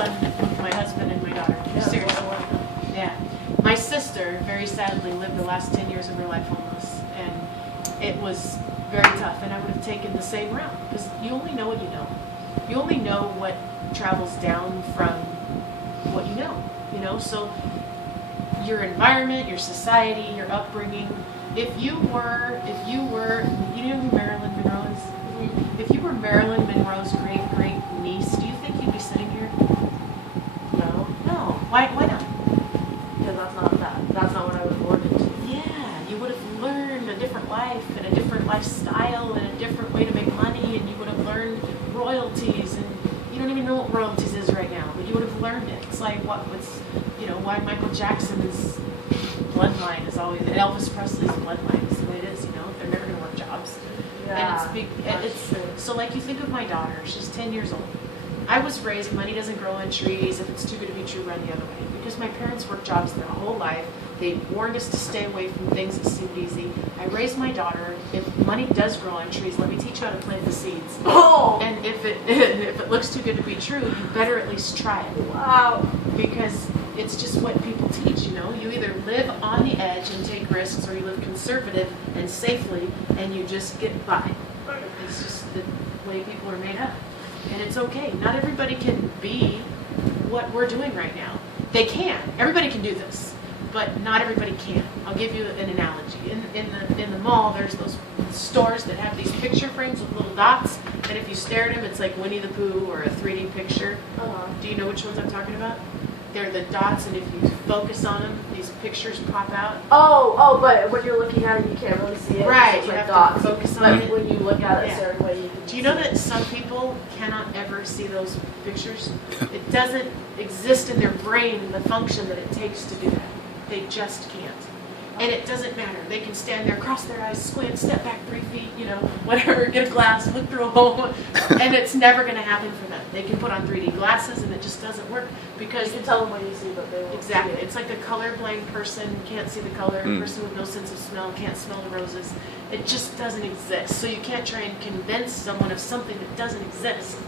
son, my husband, and my daughter. Seriously. Yeah. My sister, very sadly, lived the last 10 years of her life homeless, and it was very tough, and I would have taken the same route, because you only know what you know. You only know what travels down from what you know, so your environment, your society, your upbringing. If you were, you know who Marilyn Monroe is? Mm-hmm. If you were Marilyn Monroe's great niece, do you think you'd be sitting here? No. No. Why not? Because that's not what I was born into. Yeah, you would have learned a different life and a different lifestyle and a different way to make money, and you would have learned royalties, and you don't even know what royalties is right now, but you would have learned it. It's like why Michael Jackson's bloodline is always, and Elvis Presley's bloodline is the way it is, they're never going to work jobs. Yeah, and it's true. So like you think of my daughter, she's 10 years old. I was raised, money doesn't grow on trees. If it's too good to be true, run the other way. Because my parents worked jobs their whole life. They warned us to stay away from things that seemed easy. I raised my daughter. If money does grow on trees, let me teach you how to plant the seeds. Oh! And if it looks too good to be true, you better at least try it. Wow. Because it's just what people teach, You either live on the edge and take risks, or you live conservative and safely, and you just get by. It's just the way people are made up. And it's okay. Not everybody can be what we're doing right now. They can. Everybody can do this, but not everybody can. I'll give you an analogy. In the mall, there's those stores that have these picture frames with little dots, and if you stare at them, it's like Winnie the Pooh or a 3D picture. Do you know which ones I'm talking about? They're the dots, and if you focus on them, these pictures pop out. Oh, but when you're looking at it, you can't really see it. Right, It's you like have dots. to focus on But it. when you look at it Yeah. a certain way, you can Do you know that some people cannot ever see those pictures? It doesn't exist in their brain, the function that it takes to do that. They just can't. And it doesn't matter. They can stand there, cross their eyes, squint, step back 3 feet, whatever, get a glass, look through a hole, and it's never going to happen for them. They can put on 3D glasses, and it just doesn't work because You can tell them what you see, but they won't exactly. see it. It's like a colorblind person can't see the color. A person with no sense of smell can't smell the roses. It just doesn't exist. So you can't try and convince someone of something that doesn't exist.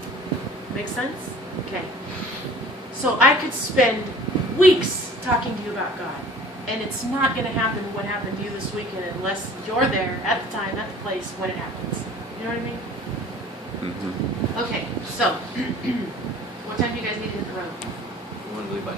Make sense? Okay. So I could spend weeks talking to you about God. And it's not going to happen what happened to you this weekend unless you're there at the time, at the place, when it happens. You know what I mean? Mm-hmm. Okay, so what time do you guys need to hit the road? We want to leave by